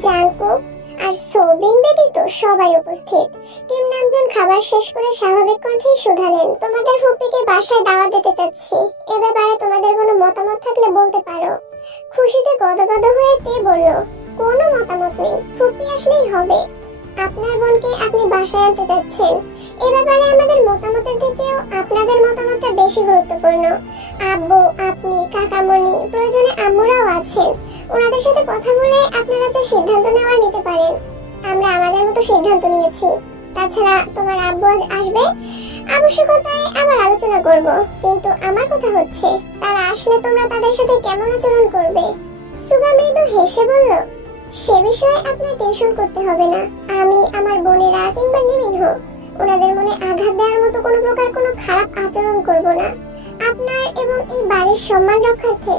জাঙ্কুক আর সোবিন ব্যতীত সবাই উপস্থিত। কিম নামজুন খাবার শেষ করে স্বাভাবিক কণ্ঠেই শুধালেন, তোমাদের ফুপিকে বাসায় দাওয়াত দিতে চাচ্ছি, এ ব্যাপারে তোমাদের কোনো মতামত থাকলে বলতে পারো। খুশিতে গদগদ হয়ে তে বলল, কোনো মতামত নেই, ফুপি আসলেই হবে। আপনার বোনকে আপনি বাসায় আনতে চাচ্ছেন, এ ব্যাপারে আমাদের মতামতের থেকেও আপনাদের মতামতটা বেশি গুরুত্বপূর্ণ। আব্বু, আপনি, কাকামণি, প্রয়োজনে আম্মুরাও আছেন, ওনাদের সাথে কথা বলে আপনারা যে সিদ্ধান্ত নেওয়ার নিতে পারেন। আমরা আমাদের মতো সিদ্ধান্ত নিয়েছি। তাছাড়া তোমার আব্বু আজ আসবে, আবশ্যকতায় আবার আলোচনা করব। কিন্তু আমার কথা হচ্ছে, তারা আসলে তোমরা তাদের সাথে কেমন আচরণ করবে? সুগা মৃদু হেসে বলল, সে বিষয়ে আপনার টেনশন করতে হবে না। আমি, আমার বোনেরা কিংবা লিমিনহো ওনাদের মনে আঘাত দেওয়ার মতো কোনো প্রকার কোনো খারাপ আচরণ করব না। আপনার এবং এই বাড়ির সম্মান রক্ষার্থে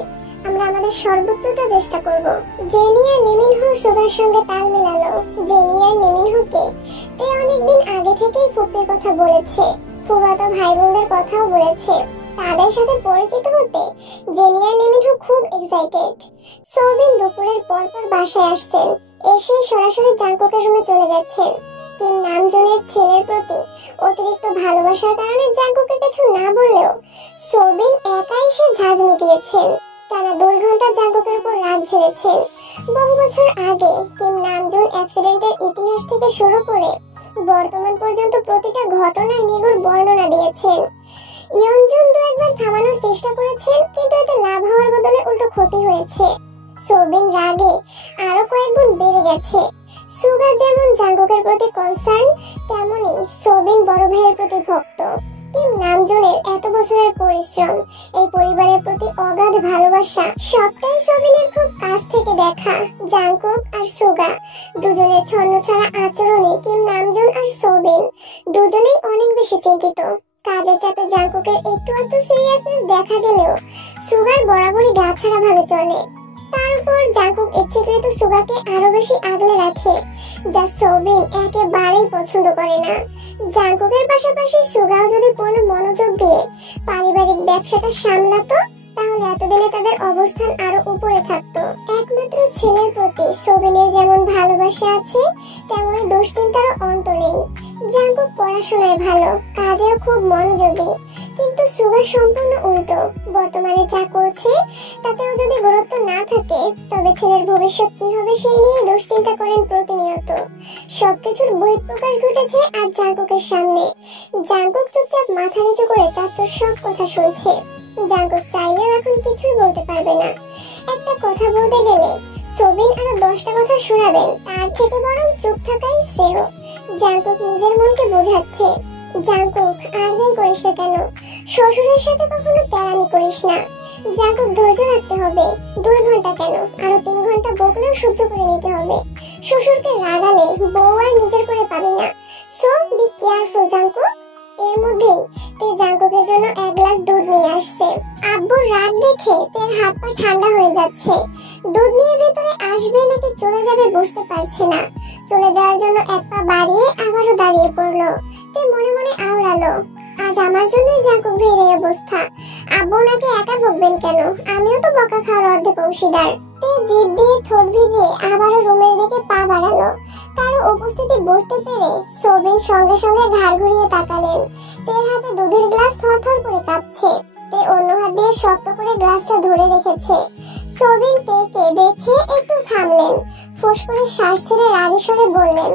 আমরা আমাদের সর্বোচ্চটা চেষ্টা করব। জেনি আর লিমিনহো সুগার সঙ্গে তাল মেলালো। জেনি আর লিমিনহোকে তে অনেকদিন আগে থেকেই ফুপির কথা বলেছে, ফুফাতো ভাই বোনদের কথাও বলেছে। তাদের সাথে পরিচিত হতে জেনি আর লিমিনহো খুব এক্সাইটেড। সোবিন দুপুরের পর বাসায় আসছেন। এসে সরাসরি জাঙ্কুকের রুমে চলে গেছেন। কিম নামজনের ছেলের প্রতি অতিরিক্ত ভালোবাসার কারণে জাঙ্কুকে কিছু না বললেও সোবিন একাই সে ঝাঁজ মিটিয়েছেন। টানা 2 ঘন্টা জাঙ্কুকের উপর রাগ ঝেড়েছেন। বহু বছর আগে কিম নামজুন অ্যাক্সিডেন্টের ইতিহাস থেকে শুরু করে বর্তমান পর্যন্ত প্রতিটা ঘটনার নিগুড় বর্ণনা দিয়েছেন। ইয়নজুন 2-একবার থামানোর চেষ্টা করেছেন, কিন্তু এতে লাভ হওয়ার বদলে উল্টো ক্ষতি হয়েছে। সোবিন রাগে আরো কয়েক গুণ বেড়ে গেছে। সুগা যেমন জাঙ্কুকের প্রতি কনসার্ন, তেমনি সোবিন বড় ভাইয়ের প্রতি ভক্ত। কিম নামজুনের এত বছরের পরিশ্রম, এই পরিবারের প্রতি অগাধ ভালোবাসা সবটাই সোবিনের খুব কাছ থেকে দেখা। জাঙ্কুক আর সুগা দুজনের ছন্নছাড়া আচরণে কিম নামজুন আর সোবিন দুজনেই অনেক বেশি চিন্তিত। কাজের চাপে জাঙ্কুকের একটু সিরিয়াসনেস দেখা গেলেও সুগার বরাবরই গা ছাড়া ভাবে চলে। তার উপর জাঙ্কুক ইচ্ছাকৃত সুগাকে আরো বেশি আগলে রাখে, যা সোবিন একেবারেই পছন্দ করে না। জাঙ্কুকের পাশাপাশি সুগাও যদি পূর্ণ মনোযোগ দিয়ে পারিবারিক ব্যবসাটা সামলাতো, তাহলে এতদিনে তাদের অবস্থান আরো উপরে থাকতো। একমাত্র ছেলের প্রতি সোবিনের যেমন ভালোবাসা আছে, তেমনি দুশ্চিন্তারও অন্ত নেই। জাঙ্কুক পড়াশোনায় ভালো, কাজেও খুব মনোযোগী, কিন্তু সুগা সম্পূর্ণ উল্টো। বর্তমানে যা করছে তাতেও যদি গুরুত্ব না থাকে, তবে ছেলের ভবিষ্যৎ কি হবে সেই নিয়ে দুশ্চিন্তা করেন প্রতিনিয়ত। সবকিছুর বহিঃপ্রকাশ ঘটেছে আজ জাঙ্কুকের সামনে। জাঙ্কুক চুপচাপ মাথা নিচু করে চাচুর সব কথা শুনছে। জাঙ্কুক চাইলেও এখন কিছুই বলতে পারবে না। একটা কথা বলতে গেলে সোবিন আরো 10টা কথা শোনাবেন, তার থেকে বরং চুপ থাকাই শ্রেয়। জাঙ্কুক নিজের মনকে বোঝাচ্ছে, জাঙ্কুক আর যাই করিস না কেন, শ্বশুরের সাথে কখনো তেড়ামি করিস না। জাঙ্কুক ধৈর্য রাখতে হবে। 2 ঘন্টা কেন, আরো 3 ঘন্টা বকলেও সহ্য করে নিতে হবে। শ্বশুরকে রাগালে বউ আর নিজের করে পাবি না। So be careful Jungkook. এর মধ্যেই তে জাঙ্কুকের জন্য 1 গ্লাস দুধ নিয়ে আসছে। আব্বুর রাগ দেখে তের হাত পা ঠান্ডা হয়ে যাচ্ছে। দুধ নিয়ে ভেতরে আসবে নাকি চলে যাবে বুঝতে পারছে না। চলে যাওয়ার জন্য 1 পা বাড়িয়ে আবারও দাঁড়িয়ে পড়লো। তে মনে মনে আওড়ালো, আজ আমার জন্যই জাঙ্কুক ভাইয়ের এই অবস্থা। আব্বু নাকি একা বকবেন কেন, আমিও তো বকা খাওয়ার অর্ধেক অংশীদার। তে জিভ দিয়ে ঠোঁট ভিজিয়ে আবারও রুমের দিকে পা বাড়ালো। কারো উপস্থিতি বুঝতে পেরে সোবিন সঙ্গে সঙ্গে ঘাড় ঘুরিয়ে তাকালেন। তের হাতে দুধের গ্লাস থরথর করে কাঁপছে। তে অন্য হাত দিয়ে শক্ত করে গ্লাসটা ধরে রেখেছে। সোবিন তেকে দেখে একটু থামলেন। ফোঁস করে শ্বাস ছেড়ে রাগে স্বরে বললেন,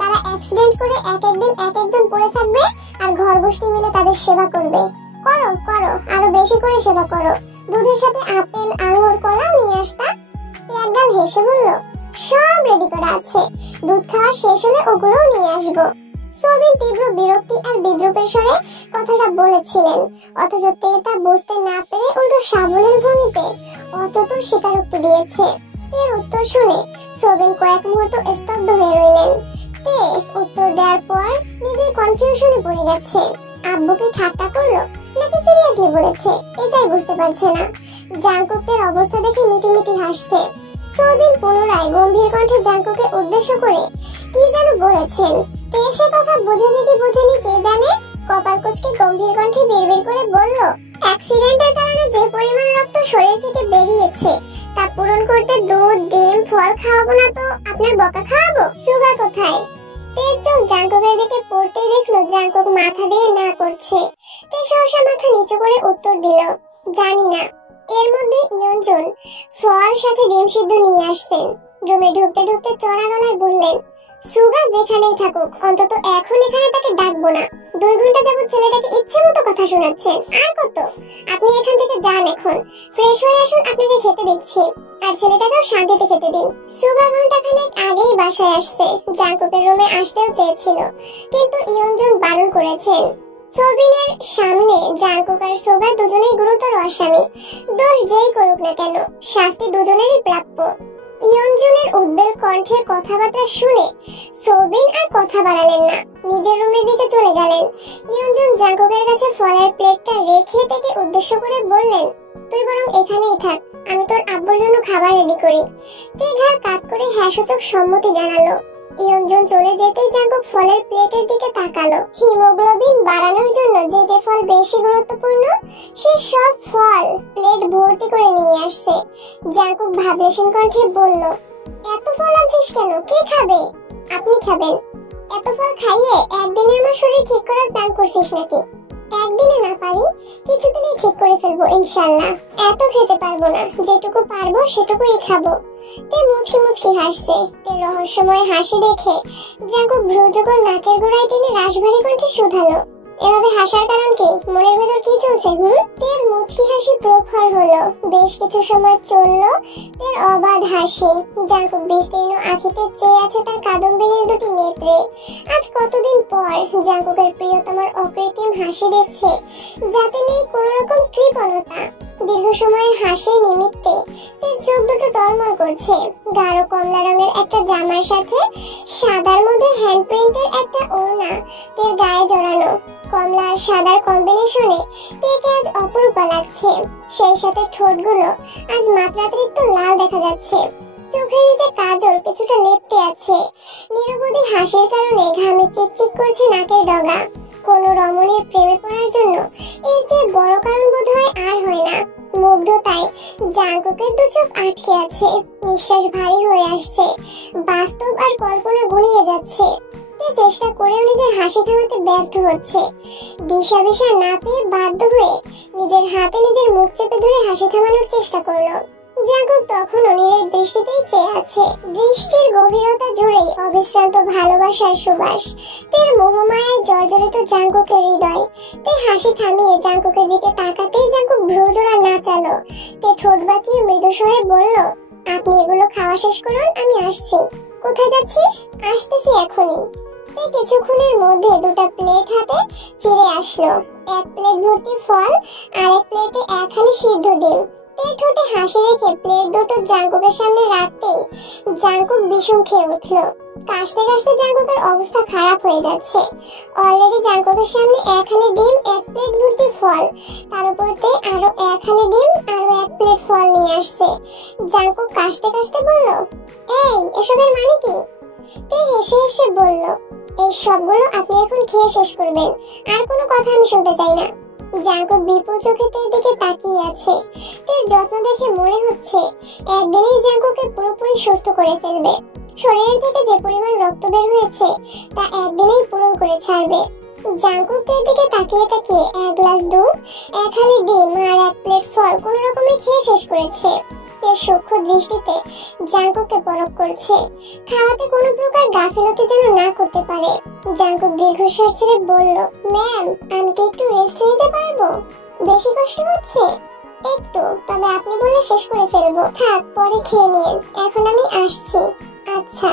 তারা অ্যাক্সিডেন্ট করে এক একদিন এক একজন পড়ে থাকবে, আর ঘর গোষ্ঠী মিলে তাদের সেবা করবে। করো করো, আরো বেশি করে সেবা করো। দুধের সাথে আপেল, আঙুর, কলাও নিয়ে আসতা। একগাল হেসে বলল, সব রেডি করা আছে, দুধ খাওয়া শেষ হলে ওগুলোও নিয়ে আসবো। সোবিন তীব্র বিরক্তি আর বিদ্রুপের স্বরে কথাটা বলেছিলেন, অথচ তে তা বুঝতে না পেরে উল্টো সাবলীল ভঙ্গিতে অচতুর স্বীকারোক্তি দিয়েছে। তের উত্তর শুনে সোবিন কয়েক মুহূর্ত স্তব্ধ হয়ে রইলেন। তে উত্তর দেওয়ার পর নিজে কনফিউশনে পড়ে গেছে। আব্বু কি ঠাট্টা করলো নাকি সিরিয়াসলি বলেছে, এটাই বুঝতে পারছে না। জাঙ্কুকের অবস্থা দেখে মিটিমিটি হাসছে। সোবিন পুনরায় গম্ভীর কণ্ঠে জাঙ্কুকে উদ্দেশ্য করে কি যেন বলেছেন। তে সে কথা বুঝেছে কি বুঝেনি কে জানে, কপাল কুঁচকে গম্ভীর কণ্ঠে বিড়বিড় করে বলল, অ্যাক্সিডেন্টের কারণে যে পরিমাণ রক্ত শরীর থেকে বেরিয়েছে তা পূরণ করতে দুধ, ডিম, ফল খাওয়াবো না তো আপনার বকা খাওয়াবো? সুগা কোথায়? তের চোখ জাঙ্কুকের দিকে পড়তেই দেখলো জাঙ্কুক মাথা দিয়ে না করছে। তে সহসা মাথা নিচু করে উত্তর দিল, জানি না। এর মধ্যে ইয়নজুন ফল সাথে ডিম সিদ্ধ নিয়ে আসতেন। রুমে ঢুকতে ঢুকতে চড়া গলায় বললেন, সুগা যেখানেই থাকুক অন্তত এখন এখানে তাকে ডাকবো না। 2 ঘন্টা যাবত ছেলেটাকে ইচ্ছে মতো কথা শোনাচ্ছেন। আর কত? আপনি এখান থেকে যান, এখন ফ্রেশ হয়ে আসুন, আপনাকে খেতে দিচ্ছি। আর ছেলেটাকেও শান্তিতে খেতে দিন। সুগা ঘন্টাখানেক আগেই বাসায় আসছে। জাঙ্কুকের রুমে আসতেও চেয়েছিল, কিন্তু ইয়নজুন বারণ করেছেন। সোবিনের সামনে জাঙ্কুক আর সুগা দুজনেই গুরুতর আসামি। দোষ যেই করুক না কেন, শাস্তি দুজনেরই প্রাপ্য। ইয়নজুনের উদ্বেগ কণ্ঠের কথাবার্তা শুনে সোবিন আর কথা বাড়ালেন না, নিজের রুমের দিকে চলে গেলেন। ইয়নজুন জাঙ্কুকের কাছে ফলের প্লেটটা রেখে তাকে উদ্দেশ্য করে বললেন, তুই বরং এখানেই থাক, আমি তোর আব্বুর জন্য খাবার রেডি করি। তে ঘাড় কাত করে হ্যাঁ সূচক সম্মতি জানালো। ইয়নজুন চলে যেতেই জাঙ্কুক ফলের প্লেটের দিকে তাকালো। হিমোগ্লোবিন বাড়ানোর জন্য যে যে ফল বেশি গুরুত্বপূর্ণ সে সব ফল প্লেট ভর্তি করে নিয়ে আসছে। জাঙ্কুক ভাবলেশীন কণ্ঠে বলল, এত ফল আনছিস কেন? কে খাবে? আপনি খাবেন। এত ফল খাইয়ে একদিনে আমার শরীর ঠিক করার প্ল্যান করছিস নাকি? একদিনে না পারি, কিছুদিনে ঠিক করে ফেলবো ইনশাআল্লাহ। এত খেতে পারবো না, যেটুকু পারবো সেটুকুই খাবো। তে মুচকি মুচকি হাসছে। তে রহস্যময় হাসি দেখে জাঙ্কুক ভ্রুযুগল নাকের গোড়ায় টেনে রাশভারী কণ্ঠে শুধালো, এভাবে হাসার কারণ কি? মনের ভেতর কি চলছে? তের মুচকি হাসি প্রখর হলো। বেশ কিছু সময় চললো তের অবাধ হাসি। জাঙ্কুক বিস্তীর্ণ আঁখিতে চেয়ে আছে তার কাদম্বিনীর দুটি নেত্রে। আজ কতদিন পর জাঙ্কুকের প্রিয়তমার অকৃত্রিম হাসি দেখছে, যাতে নেই কোনো রকম কৃপণতা। দীর্ঘ সময়ের হাসির নিমিত্তে তের চোখ দুটো টলমল করছে। গাঢ় কমলা রঙের একটা জামার সাথে সাদার মধ্যে হ্যান্ডপ্রিন্টের একটা ওড়না তের গায়ে জড়ানো। কমলা আর সাদার কম্বিনেশনে তেকে আজ অপরূপা লাগছে। সেই সাথে ঠোঁটগুলো আজ মাত্রাতিরিক্ত লাল দেখা যাচ্ছে। চোখের নিচে কাজল কিছুটা লেপ্টে আছে। নিরবধি হাসির কারণে ঘামে চিকচিক করছে নাকের ডগা। কোন রমণীর প্রেমে পড়ার জন্য এর চেয়ে বড় কারণ বোধ হয় আর হয় না। মুগ্ধতায় জাঙ্কুকের দু চোখ আটকে আছে, নিঃশ্বাস ভারী হয়ে আসছে, বাস্তব আর কল্পনা গুলিয়ে যাচ্ছে। চেষ্টা করেও নিজের হাসি থামাতে ব্যর্থ হচ্ছে। দিশা বিশা না পেয়ে বাধ্য হয়ে নিজের হাতে নিজের মুখ চেপে ধরে হাসি থামানোর চেষ্টা করলো। জাঙ্কুক তখনও নীলের দৃষ্টিতেই চেয়ে আছে। দৃষ্টির গভীরতা জুড়েই অবিশ্রান্ত ভালোবাসার সুবাস। তের মোহমায়ায় জর্জরিত জাঙ্কুকের হৃদয়। তে হাসি থামিয়ে জাঙ্কুকের দিকে তাকাতেই জাঙ্কুক ভ্রুজোড়া নাচালো। তে ঠোঁট বাঁকিয়ে মৃদু স্বরে বলল, আপনি এগুলো খাওয়া শেষ করুন, আমি আসছি। কোথায় যাচ্ছিস? আসতেছি এখনই। তে কিছুক্ষণের মধ্যে দুটো প্লেট হাতে ফিরে আসলো। এক প্লেট ভর্তি ফল আর এক প্লেটে এক হালি সিদ্ধ ডিম। তে ঠোঁটে হাসি রেখে প্লেট দুটো জাঙ্কুকের সামনে রাখতেই জাঙ্কুক বিষম খেয়ে উঠলো। কাশতে কাশতে জাঙ্কুকের অবস্থা খারাপ হয়ে যাচ্ছে। অলরেডি জাঙ্কুকের সামনে এক হালি ডিম, এক প্লেট ভর্তি ফল, তার উপর তে আরো এক হালি ডিম, আরো এক প্লেট ফল নিয়ে আসছে। জাঙ্কুক কাশতে কাশতে বলল, এই এসবের মানে কি? তে হেসে হেসে বলল, এই সবগুলো আপনি এখন খেয়ে শেষ করবেন, আর কোনো কথা আমি শুনতে চাই না। জাঙ্কুক বিপুল চোখে তের দিকে তাকিয়ে আছে। তের যত্ন দেখে মনে হচ্ছে একদিনেই জাঙ্কুককে পুরোপুরি সুস্থ করে ফেলবে। শরীর থেকে যে পরিমাণ রক্ত বের হয়েছে তা একদিনেই পূরণ করে ছাড়বে। জাঙ্কুক তের দিকে তাকিয়ে তাকিয়ে এক গ্লাস দুধ, এক হালি ডিম আর এক প্লেট ফল কোনো রকমে খেয়ে শেষ করেছে। তের সূক্ষ্ম দৃষ্টিতে জাঙ্কুককে পরখ করছে, খাওয়াতে কোনো প্রকার গাফিলতি যেন না করতে পারে। জাঙ্কুক দীর্ঘশ্বাস ছেড়ে বলল, ম্যাম, আমি কি একটু রেস্ট নিতে পারবো? বেশি কষ্ট হচ্ছে? একটু, তবে আপনি বলে শেষ করে ফেলবো। থাক, পরে খেয়ে নিন, এখন আমি আসছি। আচ্ছা।